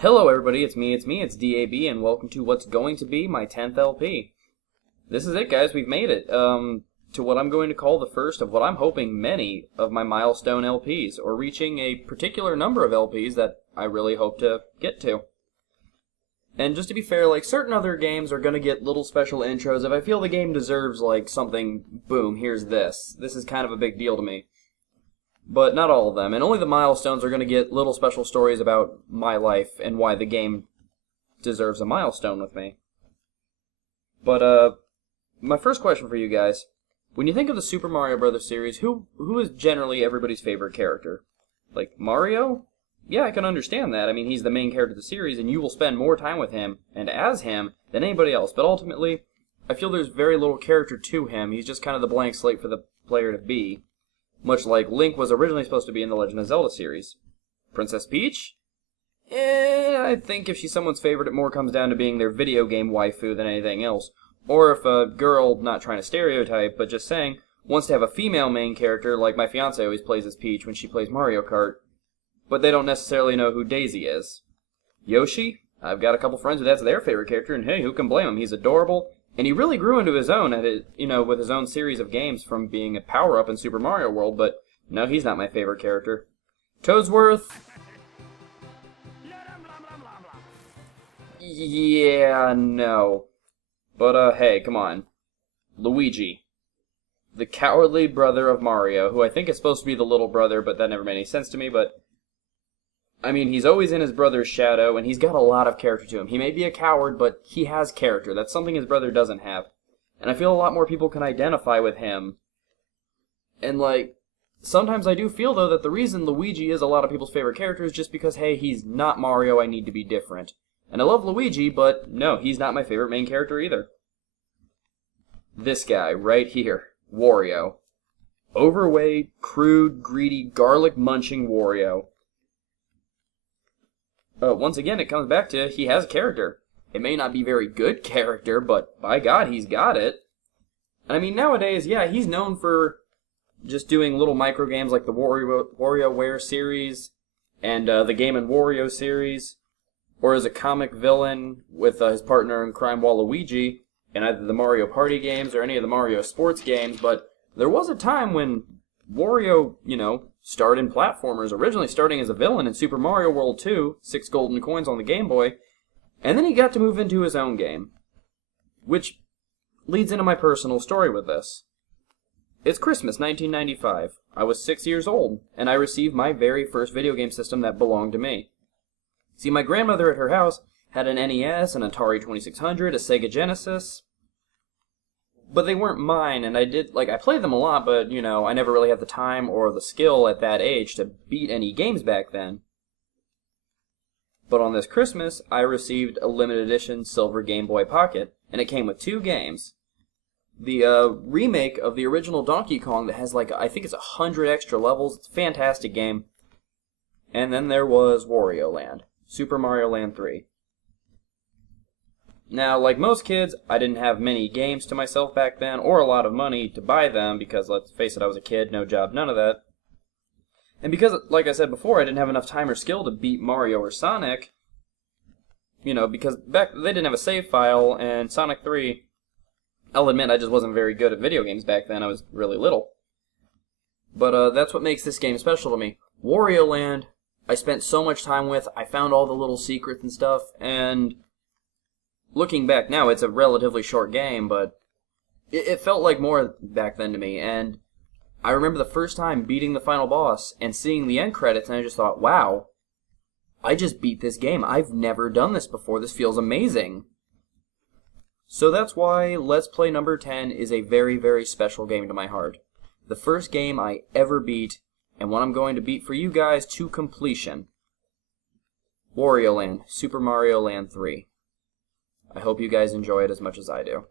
Hello everybody, it's it's DAB, and welcome to what's going to be my 10th LP. This is it, guys, we've made it, to what I'm going to call the first of what I'm hoping many of my milestone LPs, or reaching a particular number of LPs that I really hope to get to. And just to be fair, like, certain other games are going to get little special intros. If I feel the game deserves, like, something, boom, here's this. This is kind of a big deal to me. But not all of them, and only the milestones are going to get little special stories about my life and why the game deserves a milestone with me. But, my first question for you guys, when you think of the Super Mario Bros. Series, who is generally everybody's favorite character? Like, Mario? Yeah, I can understand that. I mean, he's the main character of the series, and you will spend more time with him, and as him, than anybody else. But ultimately, I feel there's very little character to him. He's just kind of the blank slate for the player to be. Much like Link was originally supposed to be in the Legend of Zelda series. Princess Peach? I think if she's someone's favorite, it more comes down to being their video game waifu than anything else. Or if a girl, not trying to stereotype, but just saying, wants to have a female main character, like my fiancé always plays as Peach when she plays Mario Kart, but they don't necessarily know who Daisy is. Yoshi? I've got a couple friends who that's their favorite character, and hey, who can blame him? He's adorable. And he really grew into his own at it, with his own series of games from being a power-up in Super Mario World, but no, he's not my favorite character. Toadsworth? Yeah, no. But, hey, come on. Luigi. The cowardly brother of Mario, who I think is supposed to be the little brother, but that never made any sense to me, but I mean, he's always in his brother's shadow, and he's got a lot of character to him. He may be a coward, but he has character. That's something his brother doesn't have. And I feel a lot more people can identify with him. And, like, sometimes I do feel, though, that the reason Luigi is a lot of people's favorite character is just because, hey, he's not Mario, I need to be different. And I love Luigi, but no, he's not my favorite main character either. This guy, right here, Wario. Overweight, crude, greedy, garlic-munching Wario. Once again, it comes back to he has character. It may not be very good character, but by God, he's got it. And I mean, nowadays, yeah, he's known for just doing little micro games like the WarioWare series and the Game & Wario series, or as a comic villain with his partner in crime Waluigi in either the Mario Party games or any of the Mario sports games. But there was a time when Wario, starred in platformers, originally starting as a villain in Super Mario World 2, 6 golden coins on the Game Boy, and then he got to move into his own game. Which leads into my personal story with this. It's Christmas 1995. I was 6 years old, and I received my very first video game system that belonged to me. See, my grandmother at her house had an NES, an Atari 2600, a Sega Genesis, but they weren't mine, and I played them a lot, but, I never really had the time or the skill at that age to beat any games back then. But on this Christmas, I received a limited edition silver Game Boy Pocket, and it came with 2 games. The remake of the original Donkey Kong that has, I think it's 100 extra levels. It's a fantastic game. And then there was Wario Land, Super Mario Land 3. Now, like most kids, I didn't have many games to myself back then, or a lot of money to buy them, because, let's face it, I was a kid, no job, none of that. And because, like I said before, I didn't have enough time or skill to beat Mario or Sonic, because back they didn't have a save file, and Sonic 3, I'll admit I just wasn't very good at video games back then, I was really little. But that's what makes this game special to me. Wario Land, I spent so much time with, I found all the little secrets and stuff, and looking back now, it's a relatively short game, but it felt like more back then to me, and I remember the first time beating the final boss and seeing the end credits, and I just thought, wow, I just beat this game. I've never done this before. This feels amazing. So that's why Let's Play number 10 is a very, very special game to my heart. The first game I ever beat, and one I'm going to beat for you guys to completion. Wario Land, Super Mario Land 3. I hope you guys enjoy it as much as I do.